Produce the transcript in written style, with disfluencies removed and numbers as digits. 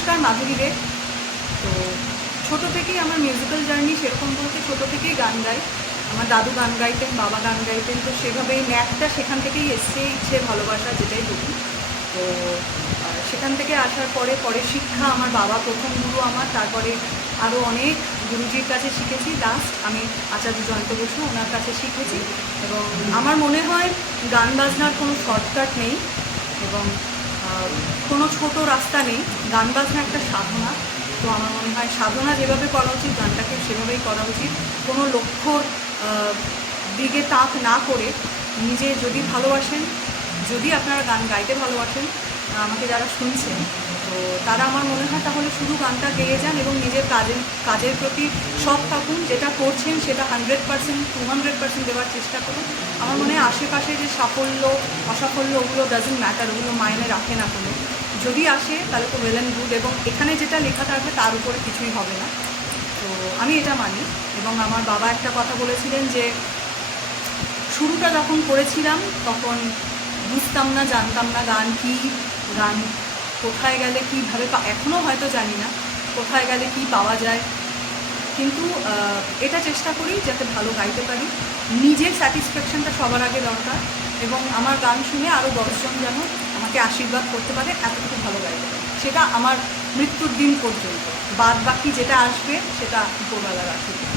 নমস্কার, মাধুরী রে। তো ছোটো থেকেই আমার মিউজিক্যাল জার্নি সেরকম বলতে ছোটো থেকেই গান গাই। আমার দাদু গান গাইতেন, বাবা গান গাইতেন, তো সেভাবেই ন্যাকটা সেখান থেকেই এসছে, ইচ্ছে ভালোবাসা যেটাই বলি। তো সেখান থেকে আসার পরে পরে শিক্ষা আমার বাবা প্রথম গুরু আমার, তারপরে আরও অনেক গুরুজির কাছে শিখেছি। লাস্ট আমি আচার্য জয়ন্ত বসু ওনার কাছে শিখেছি। এবং আমার মনে হয় গান বাজনার কোনো শর্টকাট নেই এবং কোনো ছোট রাস্তা নেই। গান বাজনা একটা সাধনা। তো আমার মনে হয় সাধনা যেভাবে করা উচিত গানটাকে সেভাবেই করা উচিত। কোনো লক্ষ্যর দিকে তাক না করে নিজে যদি ভালোবাসেন, যদি আপনারা গান গাইতে ভালোবাসেন, আমাকে যারা শুনছেন, তো তারা আমার মনে হয় তাহলে শুধু গানটা গেয়ে যান এবং নিজের কাজের প্রতি সৎ থাকুন। যেটা করছেন সেটা 100% 200% দেওয়ার চেষ্টা করুন। আমার মনে হয় আশেপাশে যে সাফল্য অসাফল্য ওগুলো ডাজন্ট ম্যাটার, ওগুলো মাইনে রাখে না কোনো। যদি আসে তাহলে তো ওয়েল অ্যান্ড গুড, এবং এখানে যেটা লেখা থাকবে তার উপরে কিছুই হবে না। তো আমি এটা মানি। এবং আমার বাবা একটা কথা বলেছিলেন যে শুরুটা যখন করেছিলাম তখন বুঝতাম না, জানতাম না গান কী, গান কোথায় গেলে কীভাবে, এখনও হয়তো জানি না কোথায় গেলে কী পাওয়া যায়, কিন্তু এটা চেষ্টা করি যাতে ভালো গাইতে পারি। নিজের স্যাটিসফ্যাকশানটা সবার আগে দরকার, এবং আমার গান শুনে আরও 10 জন যেন আমাকে আশীর্বাদ করতে পারে এতটুকু ভালো গাইতে পারে, সেটা আমার মৃত্যুর দিন পর্যন্ত। বাদ বাকি যেটা আসবে সেটা উপরবেলার আশীর্বাদ।